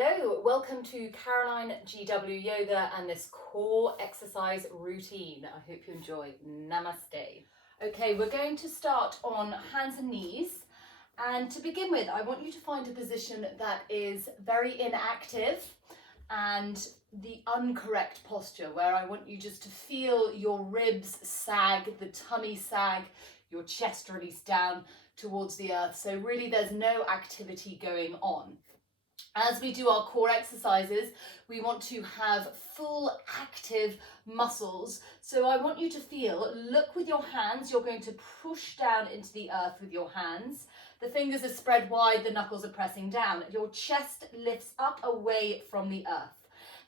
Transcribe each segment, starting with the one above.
Hello, welcome to Caroline GW Yoga and this core exercise routine. I hope you enjoy. Namaste. Okay, we're going to start on hands and knees. And to begin with, I want you to find a position that is very inactive and the incorrect posture, where I want you just to feel your ribs sag, the tummy sag, your chest release down towards the earth. So really there's no activity going on. As we do our core exercises, we want to have full active muscles. So I want you to feel, look with your hands, you're going to push down into the earth with your hands. The fingers are spread wide, the knuckles are pressing down. Your chest lifts up away from the earth.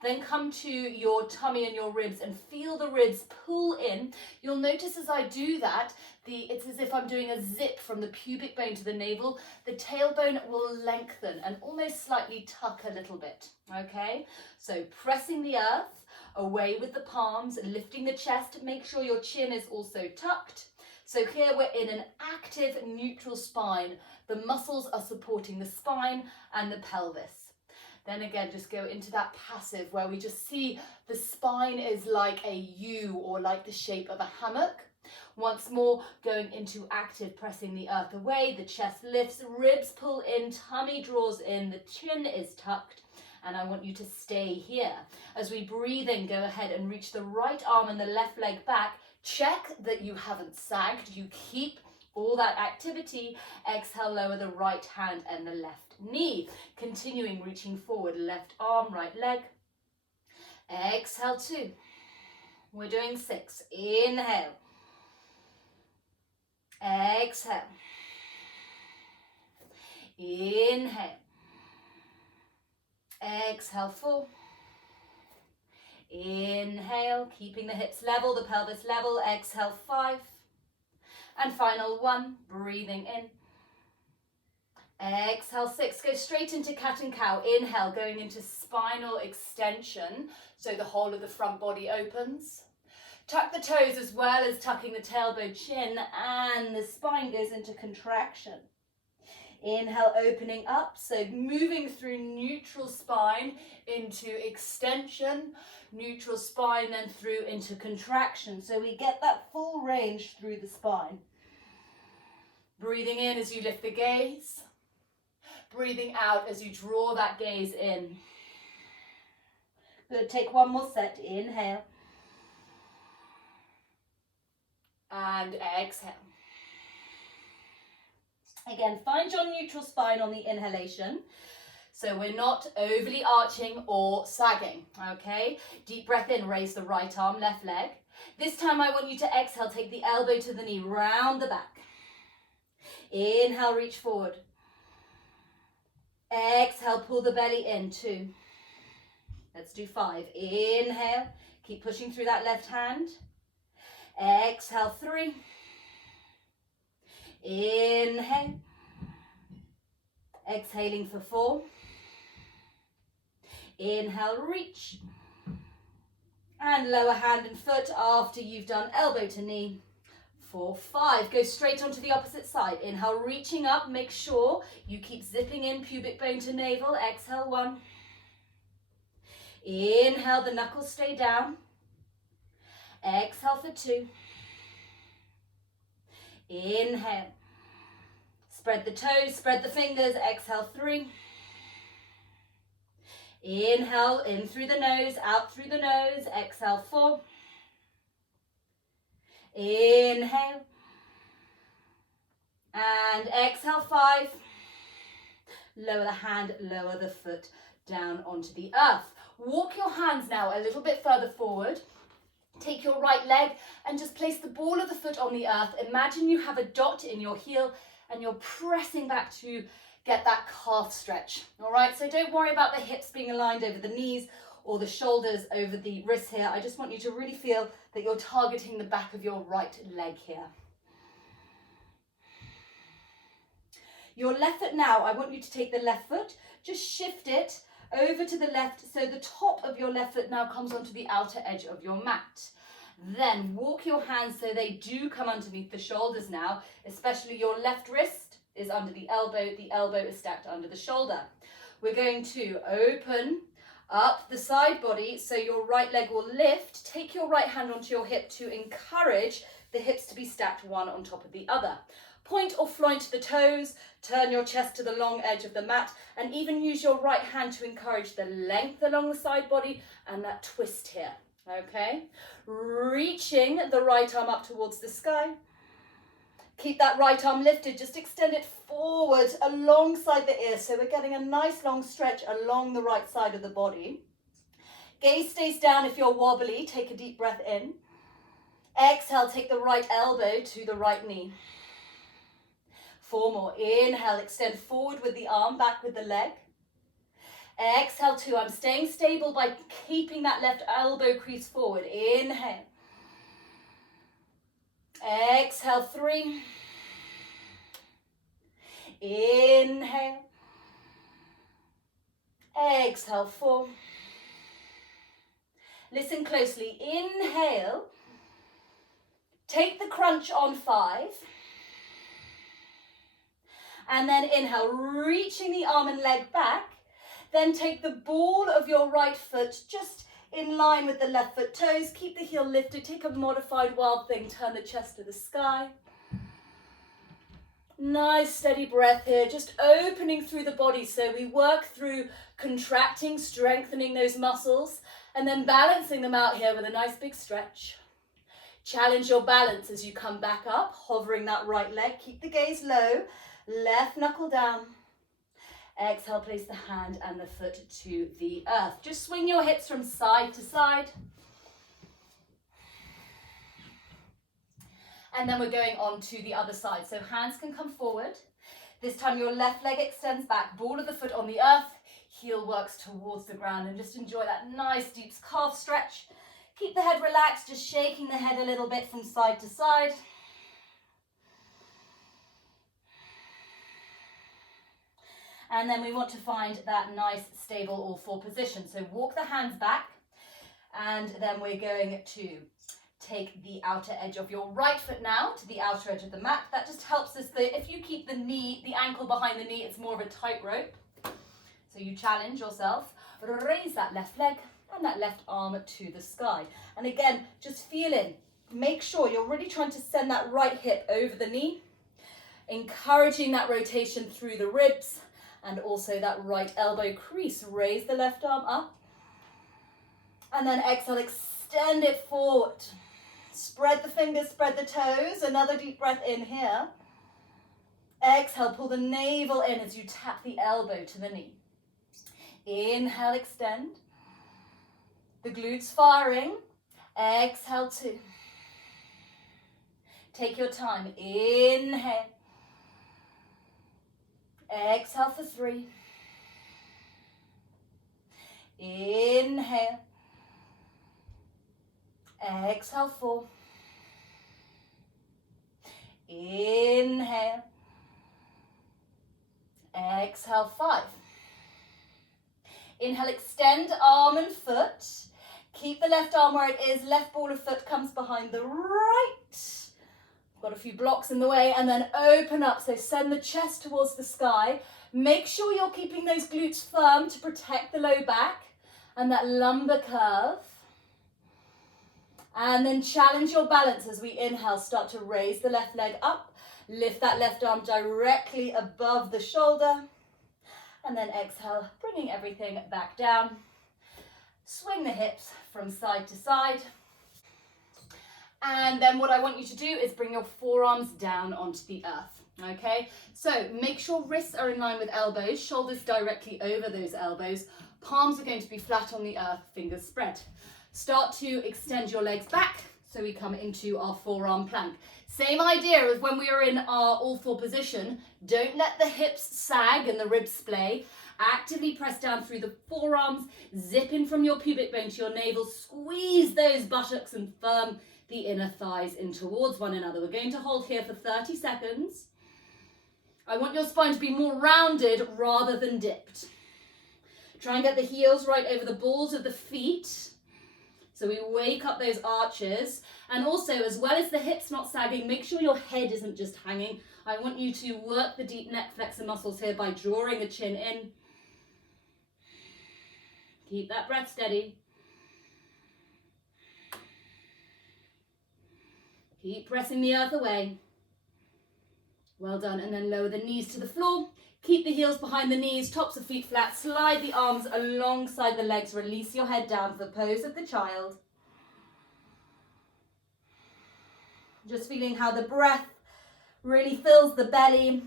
Then come to your tummy and your ribs and feel the ribs pull in. You'll notice as I do that, it's as if I'm doing a zip from the pubic bone to the navel. The tailbone will lengthen and almost slightly tuck a little bit, okay? So pressing the earth, away with the palms, lifting the chest, make sure your chin is also tucked. So here we're in an active neutral spine. The muscles are supporting the spine and the pelvis. Then again, just go into that passive where we just see the spine is like a U or like the shape of a hammock. Once more, going into active, pressing the earth away, the chest lifts, ribs pull in, tummy draws in, the chin is tucked. And I want you to stay here. As we breathe in, go ahead and reach the right arm and the left leg back. Check that you haven't sagged. You keep all that activity. Exhale, lower the right hand and the left knee. Continuing, reaching forward, left arm, right leg. Exhale, 2. We're doing 6. Inhale. Exhale. Inhale. Exhale, 4. Inhale, keeping the hips level, the pelvis level. Exhale, 5. And final 1, breathing in. Exhale, 6. Go straight into cat and cow. Inhale, going into spinal extension. So the whole of the front body opens. Tuck the toes as well as tucking the tailbone, chin, and the spine goes into contraction. Inhale, opening up. So moving through neutral spine into extension. Neutral spine, then through into contraction. So we get that full range through the spine. Breathing in as you lift the gaze. Breathing out as you draw that gaze in. Good, take one more set. Inhale. And exhale. Again, find your neutral spine on the inhalation. So we're not overly arching or sagging, okay? Deep breath in, raise the right arm, left leg. This time I want you to exhale, take the elbow to the knee, round the back. Inhale, reach forward. Exhale, pull the belly in, 2. Let's do 5. Inhale, keep pushing through that left hand. Exhale, 3. Inhale. Exhaling for 4. Inhale, reach. And lower hand and foot after you've done elbow to knee. 4, 5. Go straight onto the opposite side. Inhale, reaching up. Make sure you keep zipping in pubic bone to navel. Exhale, 1. Inhale, the knuckles stay down. Exhale for 2. Inhale. Spread the toes, spread the fingers. Exhale, 3. Inhale, in through the nose, out through the nose. Exhale, 4. Inhale. And exhale, 5. Lower the hand, lower the foot down onto the earth. Walk your hands now a little bit further forward. Take your right leg and just place the ball of the foot on the earth. Imagine you have a dot in your heel and you're pressing back to get that calf stretch. All right, so don't worry about the hips being aligned over the knees or the shoulders over the wrists here. I just want you to really feel that you're targeting the back of your right leg here. Your left foot now, I want you to take the left foot, just shift it over to the left, so the top of your left foot now comes onto the outer edge of your mat. Then walk your hands so they do come underneath the shoulders now, especially your left wrist is under the elbow is stacked under the shoulder. we're going to open up the side body so your right leg will lift. Take your right hand onto your hip to encourage the hips to be stacked one on top of the other. Point or floint the toes, turn your chest to the long edge of the mat, and even use your right hand to encourage the length along the side body and that twist here, okay? Reaching the right arm up towards the sky. Keep that right arm lifted, just extend it forward alongside the ear, so we're getting a nice long stretch along the right side of the body. Gaze stays down if you're wobbly, take a deep breath in. Exhale, take the right elbow to the right knee. 4 more. Inhale, extend forward with the arm, back with the leg. Exhale, 2. I'm staying stable by keeping that left elbow crease forward. Inhale. Exhale, 3. Inhale. Exhale, 4. Listen closely. Inhale. Take the crunch on 5. And then inhale, reaching the arm and leg back. Then take the ball of your right foot just in line with the left foot toes. Keep the heel lifted. Take a modified wild thing. Turn the chest to the sky. Nice steady breath here. Just opening through the body. So we work through contracting, strengthening those muscles, and then balancing them out here with a nice big stretch. Challenge your balance as you come back up, hovering that right leg. Keep the gaze low. Left knuckle down. Exhale, place the hand and the foot to the earth. Just swing your hips from side to side. And then we're going on to the other side. So hands can come forward. This time your left leg extends back, ball of the foot on the earth, heel works towards the ground, and just enjoy that nice deep calf stretch. Keep the head relaxed, just shaking the head a little bit from side to side. And then we want to find that nice stable all 4 position. So walk the hands back, and then we're going to take the outer edge of your right foot now to the outer edge of the mat. That just helps us that if you keep the ankle behind the knee, it's more of a tightrope. So you challenge yourself, raise that left leg and that left arm to the sky. And again, just feeling, make sure you're really trying to send that right hip over the knee, encouraging that rotation through the ribs, and also that right elbow crease. Raise the left arm up. And then exhale, extend it forward. Spread the fingers, spread the toes. Another deep breath in here. Exhale, pull the navel in as you tap the elbow to the knee. Inhale, extend. The glutes firing. Exhale, 2. Take your time. Inhale. Exhale for 3. Inhale. Exhale 4. Inhale. Exhale 5. Inhale, extend arm and foot. Keep the left arm where it is. Left ball of foot comes behind the right. Got a few blocks in the way, and then open up. So send the chest towards the sky. Make sure you're keeping those glutes firm to protect the low back and that lumbar curve. And then challenge your balance as we inhale. Start to raise the left leg up. Lift that left arm directly above the shoulder. And then exhale, bringing everything back down. Swing the hips from side to side. And then what I want you to do is bring your forearms down onto the earth, okay? So make sure wrists are in line with elbows, shoulders directly over those elbows. Palms are going to be flat on the earth, fingers spread. Start to extend your legs back so we come into our forearm plank. Same idea as when we are in our all 4 position. Don't let the hips sag and the ribs splay. Actively press down through the forearms, zip in from your pubic bone to your navel, squeeze those buttocks and firm the inner thighs in towards one another. We're going to hold here for 30 seconds. I want your spine to be more rounded rather than dipped. Try and get the heels right over the balls of the feet. So we wake up those arches. And also, as well as the hips not sagging, make sure your head isn't just hanging. I want you to work the deep neck flexor muscles here by drawing the chin in. Keep that breath steady. Keep pressing the earth away. Well done. And then lower the knees to the floor. Keep the heels behind the knees, tops of feet flat. Slide the arms alongside the legs. Release your head down for the pose of the child. Just feeling how the breath really fills the belly.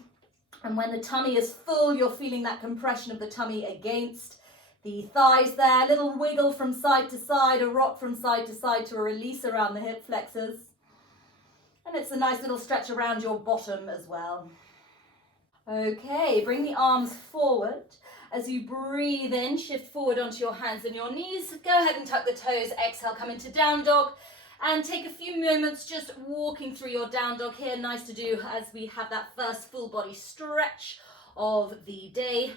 And when the tummy is full, you're feeling that compression of the tummy against the thighs there. A little wiggle from side to side, a rock from side to side to a release around the hip flexors. And it's a nice little stretch around your bottom as well. Okay, bring the arms forward. As you breathe in, shift forward onto your hands and your knees. Go ahead and tuck the toes. Exhale, come into down dog. And take a few moments just walking through your down dog here. Nice to do as we have that first full body stretch of the day.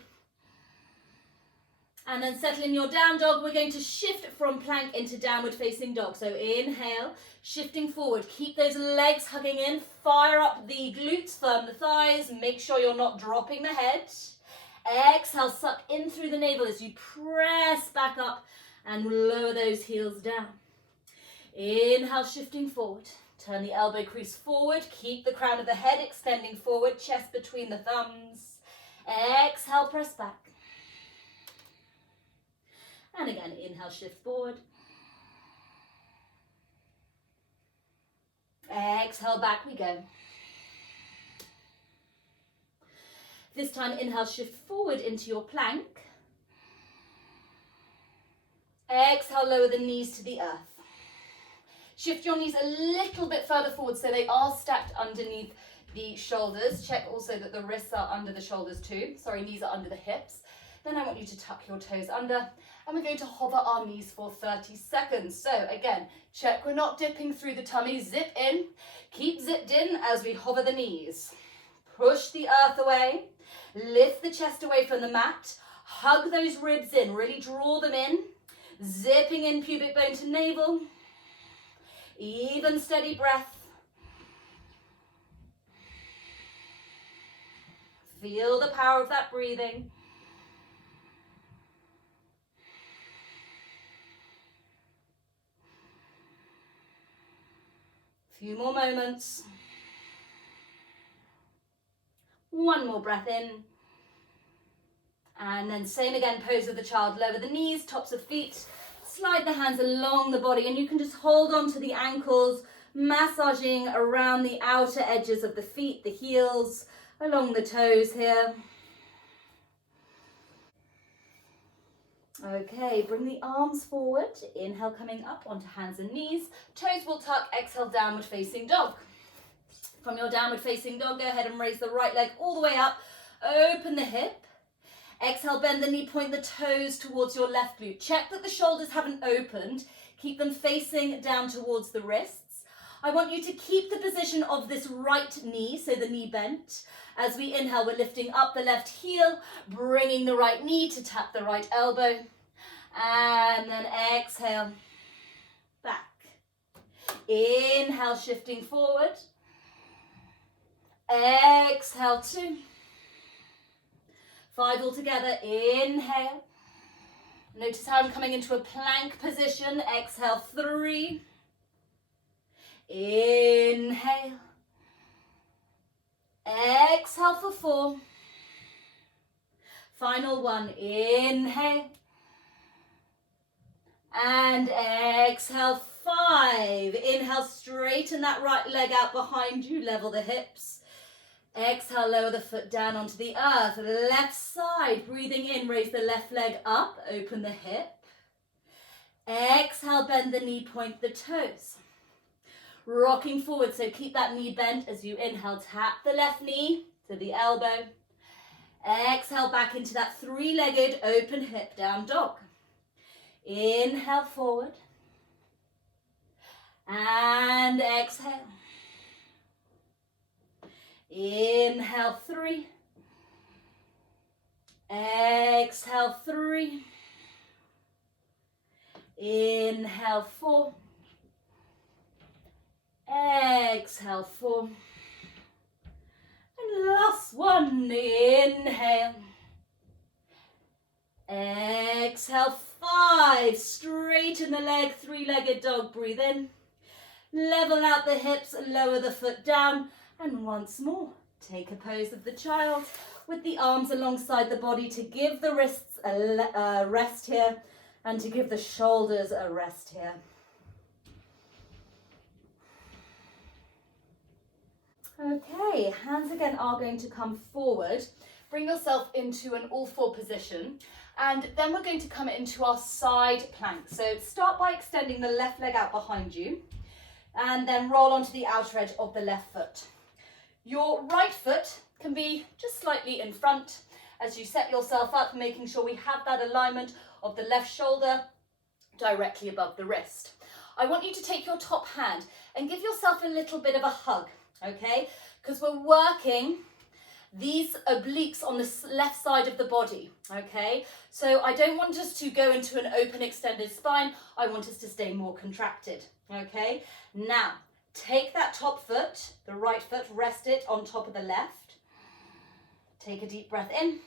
And then settle in your down dog. We're going to shift from plank into downward facing dog. So inhale, shifting forward. Keep those legs hugging in. Fire up the glutes, firm the thighs. Make sure you're not dropping the head. Exhale, suck in through the navel as you press back up and lower those heels down. Inhale, shifting forward. Turn the elbow crease forward. Keep the crown of the head extending forward. Chest between the thumbs. Exhale, press back. And again, inhale, shift forward. Exhale, back we go. This time, inhale, shift forward into your plank. Exhale, lower the knees to the earth. Shift your knees a little bit further forward so they are stacked underneath the shoulders. Check also that the wrists are under the shoulders too. Sorry, knees are under the hips. Then I want you to tuck your toes under. And we're going to hover our knees for 30 seconds. So again, check we're not dipping through the tummy. Zip in. Keep zipped in as we hover the knees. Push the earth away. Lift the chest away from the mat. Hug those ribs in. Really draw them in. Zipping in pubic bone to navel. Even steady breath. Feel the power of that breathing. Few more moments. One more breath in. And then same again, pose of the child. Lower the knees, tops of feet. Slide the hands along the body and you can just hold on to the ankles, massaging around the outer edges of the feet, the heels, along the toes here. Okay, bring the arms forward. Inhale, coming up onto hands and knees. Toes will tuck. Exhale, downward facing dog. From your downward facing dog, go ahead and raise the right leg all the way up. Open the hip. Exhale, bend the knee, point the toes towards your left glute. Check that the shoulders haven't opened. Keep them facing down towards the wrists. I want you to keep the position of this right knee, so the knee bent. As we inhale, we're lifting up the left heel, bringing the right knee to tap the right elbow. And then exhale, back. Inhale, shifting forward. Exhale, 2. 5 all together. Inhale. Notice how I'm coming into a plank position. Exhale, 3. Inhale. Exhale for 4. Final 1. Inhale. And exhale, 5. Inhale, straighten that right leg out behind you. Level the hips. Exhale, lower the foot down onto the earth. Left side, breathing in, raise the left leg up, open the hip. Exhale, bend the knee, point the toes. Rocking forward, so keep that knee bent as you inhale, tap the left knee to the elbow. Exhale, back into that 3-legged open hip down dog. Inhale, forward. And exhale. Inhale, 3. Exhale, 3. Inhale, 4. Exhale, 4. And last one. Inhale. Exhale, 5, straighten the leg, three-legged dog, breathe in. Level out the hips, lower the foot down, and once more, take a pose of the child with the arms alongside the body to give the wrists a rest here and to give the shoulders a rest here. Okay, hands again are going to come forward. Bring yourself into an all-four position, and then we're going to come into our side plank. So start by extending the left leg out behind you, and then roll onto the outer edge of the left foot. Your right foot can be just slightly in front as you set yourself up, making sure we have that alignment of the left shoulder directly above the wrist. I want you to take your top hand and give yourself a little bit of a hug, okay? Because we're working these obliques on the left side of the body, okay? So I don't want us to go into an open extended spine. I want us to stay more contracted, okay? Now, take that top foot, the right foot, rest it on top of the left. Take a deep breath in,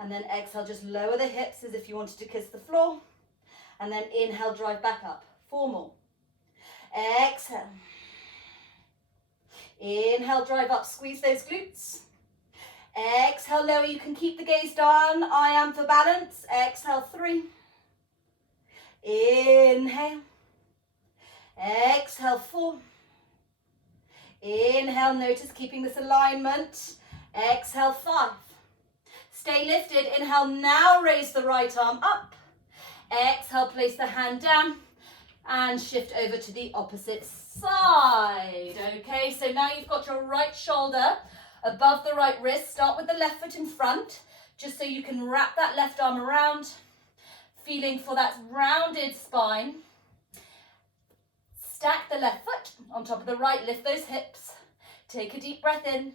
and then exhale, just lower the hips as if you wanted to kiss the floor. And then inhale, drive back up. 4 more. Exhale. Inhale, drive up, squeeze those glutes. Exhale, lower, you can keep the gaze down. I am for balance. Exhale, 3. Inhale. Exhale, 4. Inhale, notice keeping this alignment. Exhale, 5. Stay lifted. Inhale, now raise the right arm up. Exhale, place the hand down and shift over to the opposite side. Okay, so now you've got your right shoulder above the right wrist. Start with the left foot in front, just so you can wrap that left arm around, feeling for that rounded spine. Stack the left foot on top of the right, lift those hips. Take a deep breath in.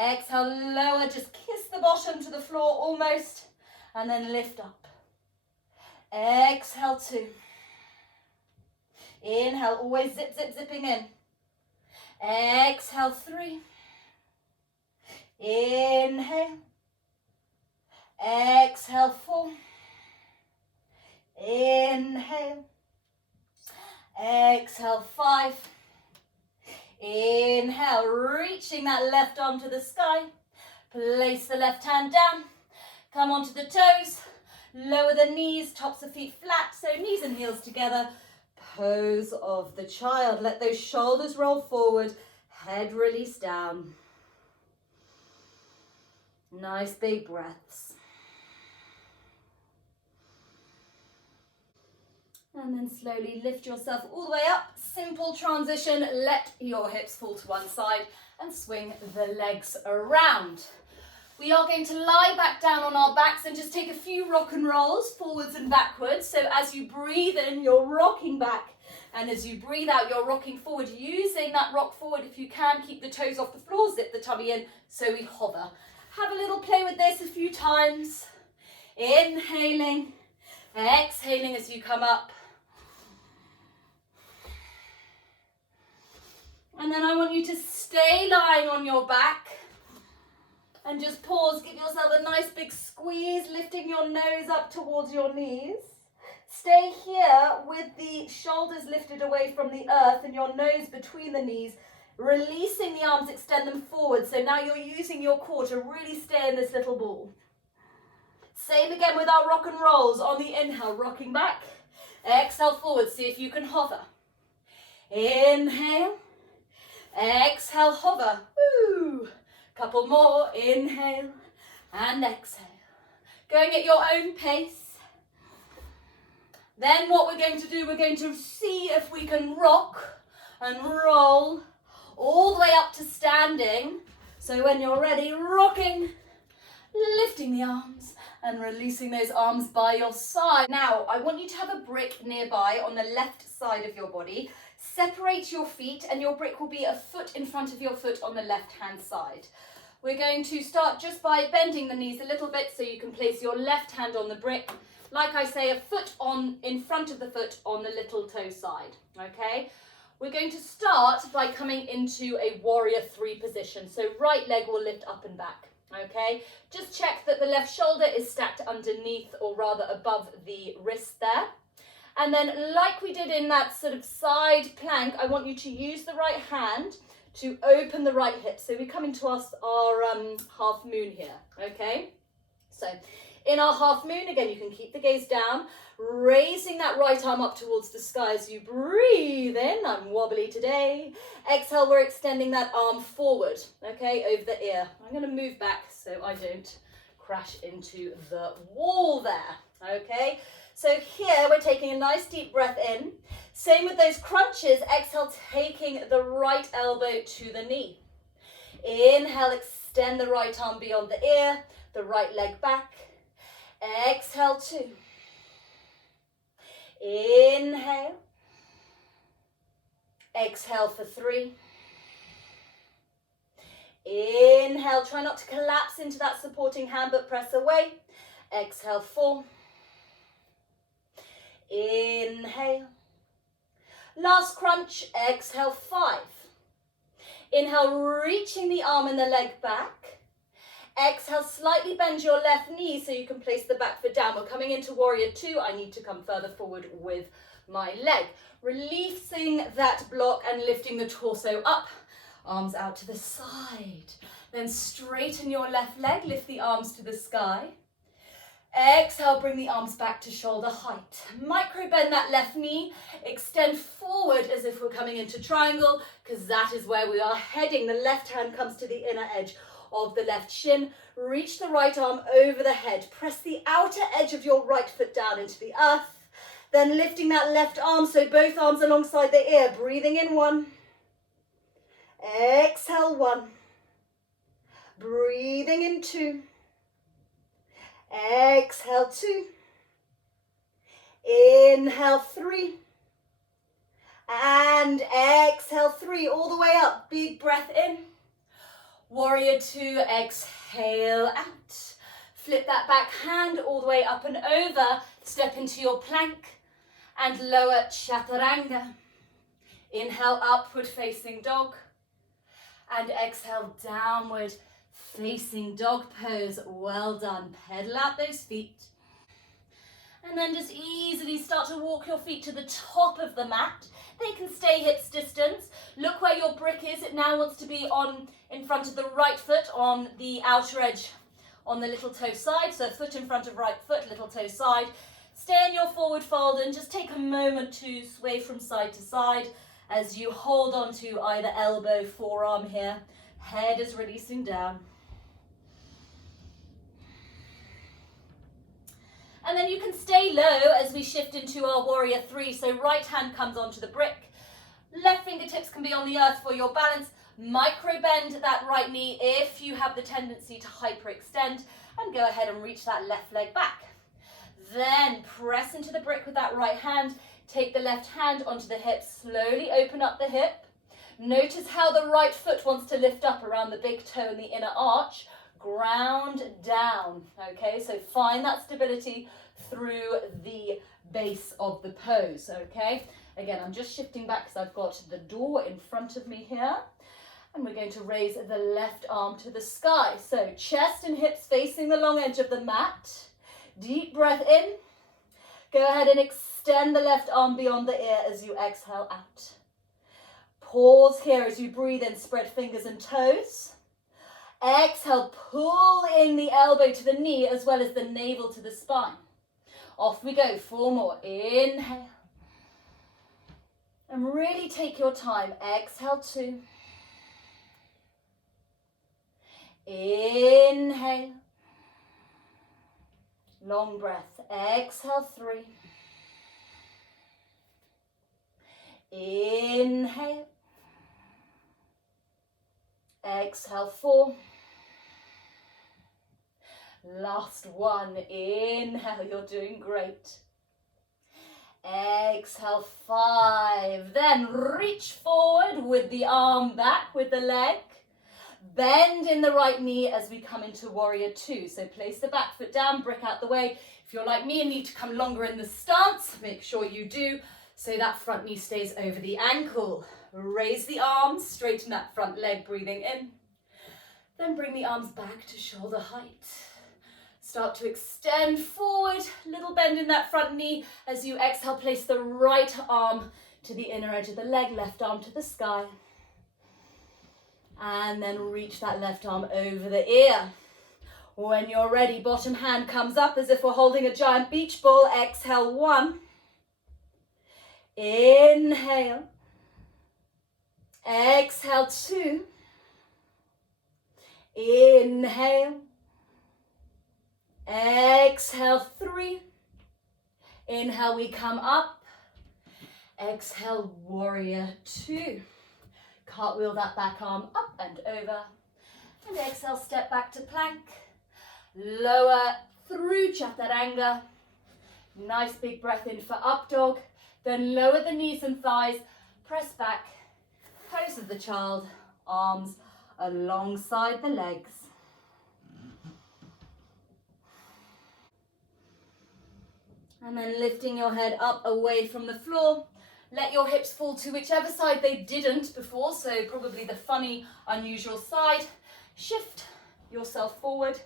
Exhale, lower, just kiss the bottom to the floor almost, and then lift up. Exhale, 2. Inhale, always zip, zip, zipping in. Exhale, 3. Inhale. Exhale, 4. Inhale. Exhale, 5. Inhale, reaching that left arm to the sky. Place the left hand down. Come onto the toes. Lower the knees, tops of feet flat, so knees and heels together. Pose of the child. Let those shoulders roll forward, head release down. Nice big breaths. And then slowly lift yourself all the way up. Simple transition. Let your hips fall to one side and swing the legs around. We are going to lie back down on our backs and just take a few rock and rolls forwards and backwards. So as you breathe in, you're rocking back. And as you breathe out, you're rocking forward. Using that rock forward, if you can, keep the toes off the floor, zip the tummy in, so we hover. Have a little play with this a few times. Inhaling, exhaling as you come up. And then I want you to stay lying on your back. And just pause, give yourself a nice big squeeze, lifting your nose up towards your knees. Stay here with the shoulders lifted away from the earth and your nose between the knees, releasing the arms, extend them forward. So now you're using your core to really stay in this little ball. Same again with our rock and rolls. On the inhale, rocking back. Exhale forward, see if you can hover. Inhale. Exhale, hover. Woo. Couple more, inhale and exhale. Going at your own pace. Then what we're going to do, we're going to see if we can rock and roll all the way up to standing. So when you're ready, rocking, lifting the arms and releasing those arms by your side. Now, I want you to have a brick nearby on the left side of your body. Separate your feet and your brick will be a foot in front of your foot on the left-hand side. We're going to start just by bending the knees a little bit so you can place your left hand on the brick. Like I say, a foot in front of the foot on the little toe side, okay? We're going to start by coming into a warrior 3 position. So right leg will lift up and back. Okay, just check that the left shoulder is stacked underneath, or rather above the wrist there. And then, like we did in that sort of side plank, I want you to use the right hand to open the right hip. So we come into our half moon here, okay? So in our half moon, again, you can keep the gaze down, raising that right arm up towards the sky as you breathe in. I'm wobbly today. Exhale, we're extending that arm forward, okay, over the ear. I'm going to move back so I don't crash into the wall there, okay? So here we're taking a nice deep breath in. Same with those crunches. Exhale, taking the right elbow to the knee. Inhale, extend the right arm beyond the ear, the right leg back. Exhale, 2. Inhale. Exhale for 3. Inhale, try not to collapse into that supporting hand, but press away. Exhale, 4. Inhale. Last crunch, exhale, 5. Inhale, reaching the arm and the leg back. Exhale, slightly bend your left knee so you can place the back foot down. We're coming into warrior 2. I need to come further forward with my leg. Releasing that block and lifting the torso up. Arms out to the side. Then straighten your left leg, lift the arms to the sky. Exhale, bring the arms back to shoulder height. Micro bend that left knee, extend forward as if we're coming into triangle, because that is where we are heading. The left hand comes to the inner edge of the left shin. Reach the right arm over the head. Press the outer edge of your right foot down into the earth. Then lifting that left arm, so both arms alongside the ear. Breathing in 1. Exhale, 1. Breathing in 2. Exhale, 2. Inhale, 3. And exhale, 3. All the way up. Big breath in. Warrior 2, exhale out. Flip that back hand all the way up and over. Step into your plank and lower chaturanga. Inhale, upward facing dog. And exhale, downward facing dog pose. Well done. Pedal out those feet. And then just easily start to walk your feet to the top of the mat. They can stay hips distance. Look where your brick is. It now wants to be in front of the right foot on the outer edge on the little toe side. So foot in front of right foot, little toe side. Stay in your forward fold and just take a moment to sway from side to side as you hold on to either elbow, forearm here. Head is releasing down. And then you can stay low as we shift into our warrior 3. So right hand comes onto the brick. Left fingertips can be on the earth for your balance. Micro bend that right knee if you have the tendency to hyperextend. And go ahead and reach that left leg back. Then press into the brick with that right hand. Take the left hand onto the hip. Slowly open up the hip. Notice how the right foot wants to lift up around the big toe and the inner arch. Ground down, okay? So find that stability through the base of the pose, okay? Again, I'm just shifting back because I've got the door in front of me here. And we're going to raise the left arm to the sky. So chest and hips facing the long edge of the mat. Deep breath in. Go ahead and extend the left arm beyond the ear as you exhale out. Pause here as you breathe in, spread fingers and toes. Exhale, pulling the elbow to the knee as well as the navel to the spine. Off we go, 4 more. Inhale. And really take your time. Exhale, 2. Inhale. Long breath. Exhale, 3. Inhale. Exhale, 4. Last one. Inhale, you're doing great. Exhale, 5. Then reach forward with the arm back with the leg. Bend in the right knee as we come into warrior 2. So place the back foot down, brick out the way. If you're like me and need to come longer in the stance, make sure you do so that front knee stays over the ankle. Raise the arms, straighten that front leg, breathing in. Then bring the arms back to shoulder height. Start to extend forward, little bend in that front knee. As you exhale, place the right arm to the inner edge of the leg, left arm to the sky. And then reach that left arm over the ear. When you're ready, bottom hand comes up as if we're holding a giant beach ball. Exhale, 1. Inhale. Exhale, 2. Inhale. Exhale, 3. Inhale, we come up. Exhale, warrior 2. Cartwheel that back arm up and over. And exhale, step back to plank. Lower through chaturanga. Nice big breath in for up dog. Then lower the knees and thighs. Press back. Pose of the child. Arms alongside the legs. And then lifting your head up away from the floor. Let your hips fall to whichever side they didn't before, so probably the funny, unusual side. Shift yourself forward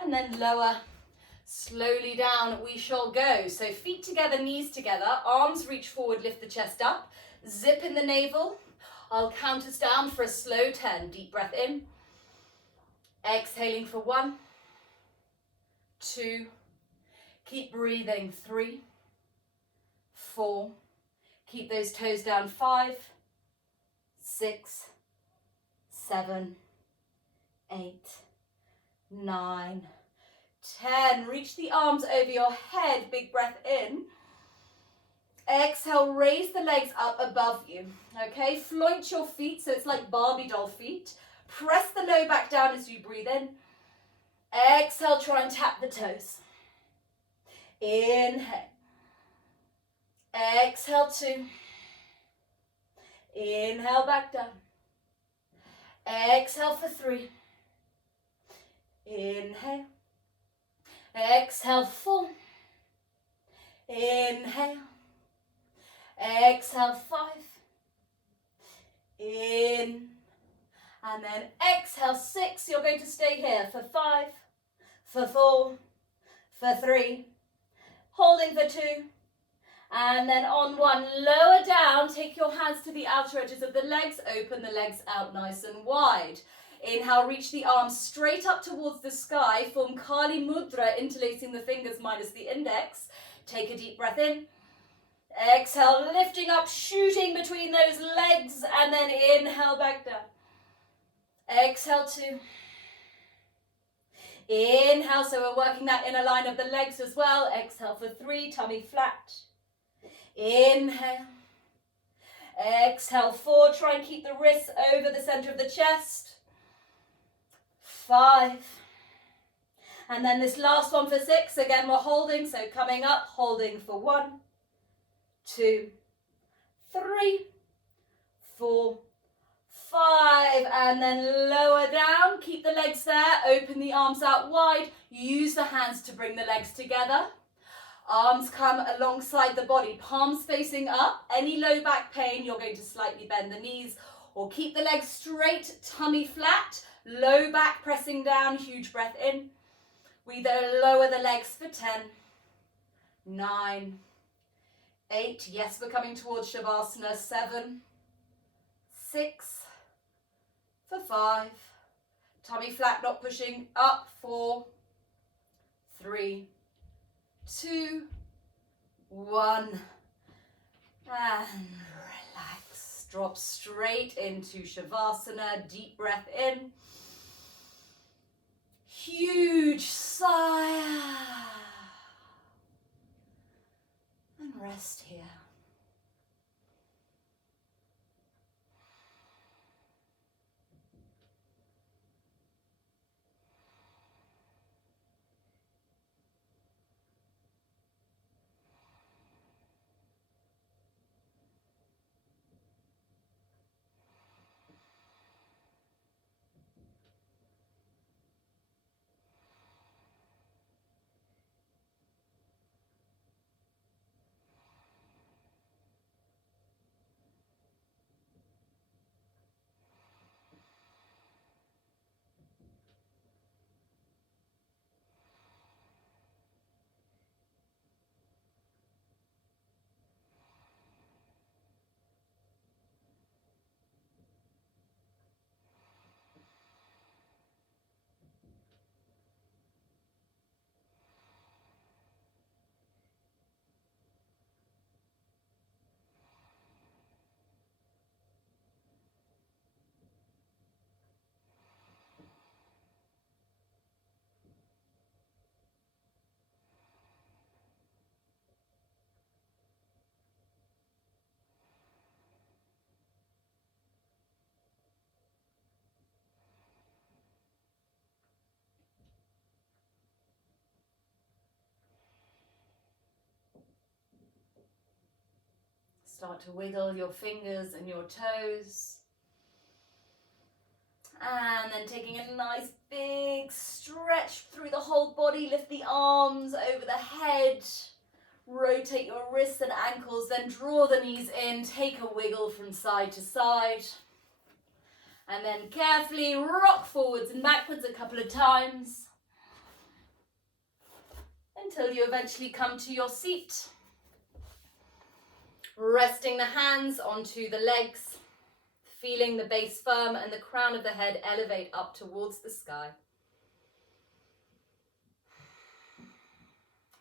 and then lower. Slowly down we shall go. So feet together, knees together, arms reach forward, lift the chest up. Zip in the navel. I'll count us down for a slow 10. Deep breath in. Exhaling for 1, 2, keep breathing, 3, 4, keep those toes down, 5, 6, 7, 8, 9, 10. Reach the arms over your head, big breath in. Exhale, raise the legs up above you, okay? Floint your feet, so it's like Barbie doll feet. Press the low back down as you breathe in. Exhale, try and tap the toes. Inhale. Exhale, 2. Inhale, back down. Exhale for 3. Inhale. Exhale, 4. Inhale. Exhale, 5. In. And then exhale, 6. You're going to stay here for 5, for 4, for 3. Holding for 2. And then on 1, lower down. Take your hands to the outer edges of the legs. Open the legs out nice and wide. Inhale, reach the arms straight up towards the sky. Form Kali Mudra, interlacing the fingers minus the index. Take a deep breath in. Exhale, lifting up, shooting between those legs. And then inhale, back down. Exhale, 2. Inhale, so we're working that inner line of the legs as well. Exhale for 3, tummy flat. Inhale. Exhale, 4. Try and keep the wrists over the center of the chest. 5. And then this last one for 6. Again, we're holding, so coming up, holding for 1, 2, 3, 4, 5, and then lower down. Keep the legs there. Open the arms out wide. Use the hands to bring the legs together. Arms come alongside the body, palms facing up. Any low back pain, you're going to slightly bend the knees or keep the legs straight, tummy flat, low back pressing down, huge breath in. We then lower the legs for 10, 9, 8. Yes, we're coming towards Shavasana. 7, 6, for 5. Tummy flat, not pushing up. 4, 3, 2, 1. And relax. Drop straight into Shavasana. Deep breath in. Huge sigh. And rest here. Start to wiggle your fingers and your toes. And then taking a nice big stretch through the whole body. Lift the arms over the head. Rotate your wrists and ankles. Then draw the knees in. Take a wiggle from side to side. And then carefully rock forwards and backwards a couple of times. Until you eventually come to your seat. Resting the hands onto the legs, feeling the base firm and the crown of the head elevate up towards the sky.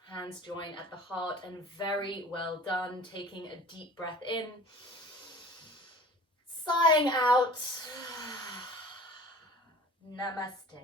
Hands join at the heart, and very well done. Taking a deep breath in, sighing out. Namaste.